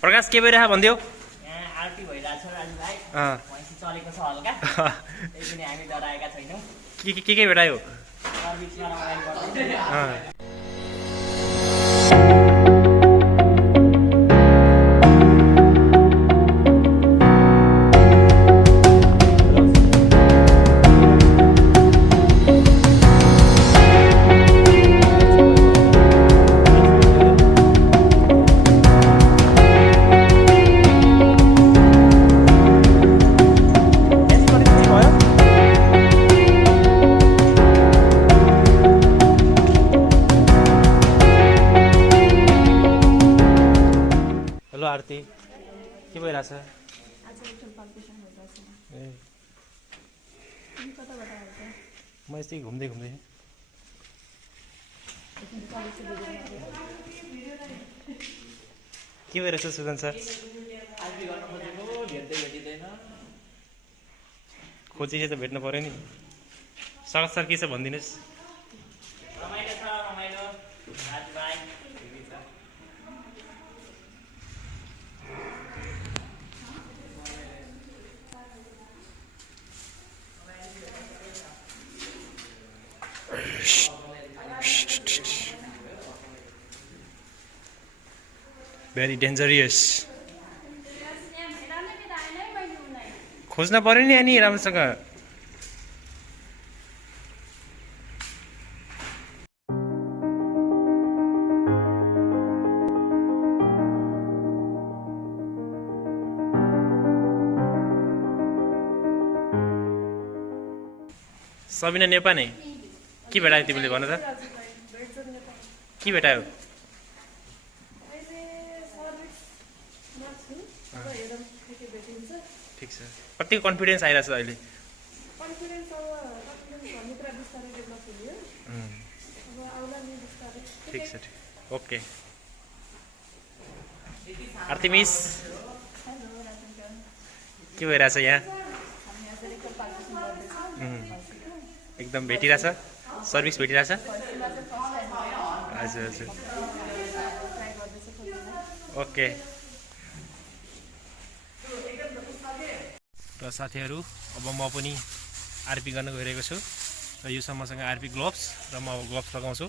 प्रकाश के भइरहेको भन्दियो? यहाँ आरती भइरहेछ राजुभाइ। अँ भैँसी चलेको छ हल्का। त्यही पनि हामी डराएका छैनौँ। के भेटायो? सर्भिसमा रमाइलो गर्दै। हेलो आरती के भइरहेछ? ए म यस्तै घुम्दै के भइरहेछ सुजन सर? खोजिए त भेट्नु पर्यो नि। शरद सर के छ भनिदिनुहोस्। रमाइलो छ रमाइलो राजुभाइ। भेरी डेन्जरियस। खोज्न पर्यो नि अनि राम्रोसँग। सबिना नेपाने के भेटायो तिमीले भन त? के भेटायो? ठिक छ। कतिको कन्फिडेन्स आइरहेछ अहिले? ठिक छ ठिक। ओके आरती मिस के भइरहेछ यहाँ? एकदम भेटिरहेछ? सर्भिस भेटिरहेछ? हजुर हजुर ओके। र साथीहरू अब म पनि आरपी गर्न गइरहेको छु र यो मसँग आरपी ग्लोभ्स र म अब ग्लोभ्स लगाउँछु।